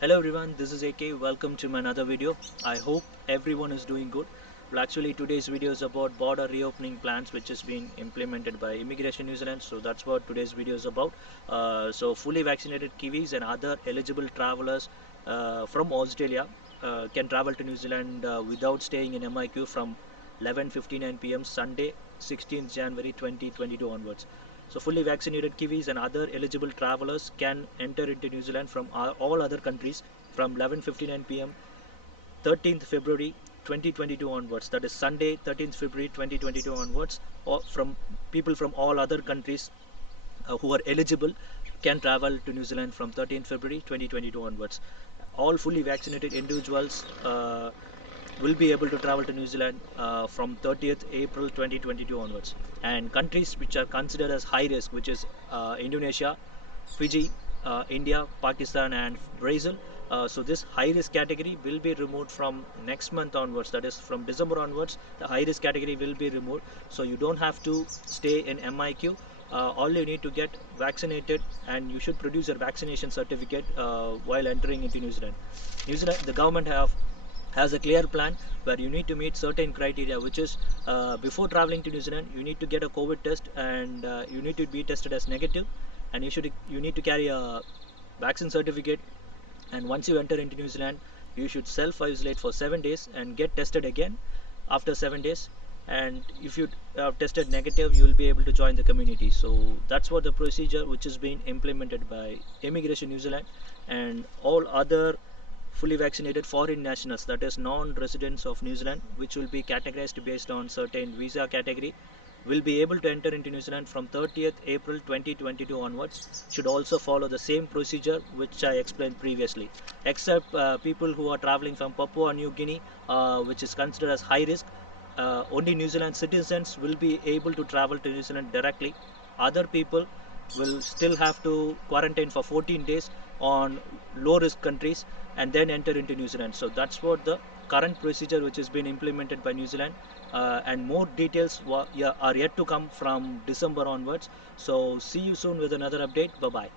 Hello everyone, this is AK. Welcome to my another video. I hope everyone is doing good. Well, actually today's video is about border reopening plans which is being implemented by Immigration New Zealand. So that's what today's video is about. So fully vaccinated Kiwis and other eligible travelers from Australia can travel to New Zealand without staying in MIQ from 11:59 p.m. Sunday 16th January 2022 onwards. So fully vaccinated Kiwis and other eligible travelers can enter into New Zealand from all other countries from 11:59 p.m. 13th February 2022 onwards. That is Sunday 13th February 2022 onwards. Or from people from all other countries who are eligible can travel to New Zealand from 13th February 2022 onwards. All fully vaccinated individuals will be able to travel to New Zealand from 30th April 2022 onwards. And countries which are considered as high risk, which is Indonesia, Fiji, India, Pakistan, and Brazil. So this high risk category will be removed from next month onwards. That is from December onwards. The high risk category will be removed. So you don't have to stay in MIQ. All you need to get vaccinated, and you should produce your vaccination certificate while entering into New Zealand. New Zealand, the government has a clear plan where you need to meet certain criteria, which is before traveling to New Zealand you need to get a COVID test, and you need to be tested as negative, and you need to carry a vaccine certificate, and once you enter into New Zealand you should self-isolate for 7 days and get tested again after 7 days, and if you have tested negative you will be able to join the community. So that's what the procedure which is being implemented by Immigration New Zealand. And all other fully vaccinated foreign nationals, that is non-residents of New Zealand, which will be categorized based on certain visa category, will be able to enter into New Zealand from 30th April 2022 onwards. Should also follow the same procedure which I explained previously, except people who are traveling from Papua New Guinea, which is considered as high risk. Only New Zealand citizens will be able to travel to New Zealand directly. Other people will still have to quarantine for 14 days on low risk countries and then enter into New Zealand. So that's what the current procedure which has been implemented by New Zealand, and more details are yet to come from December onwards. So see you soon with another update. Bye bye.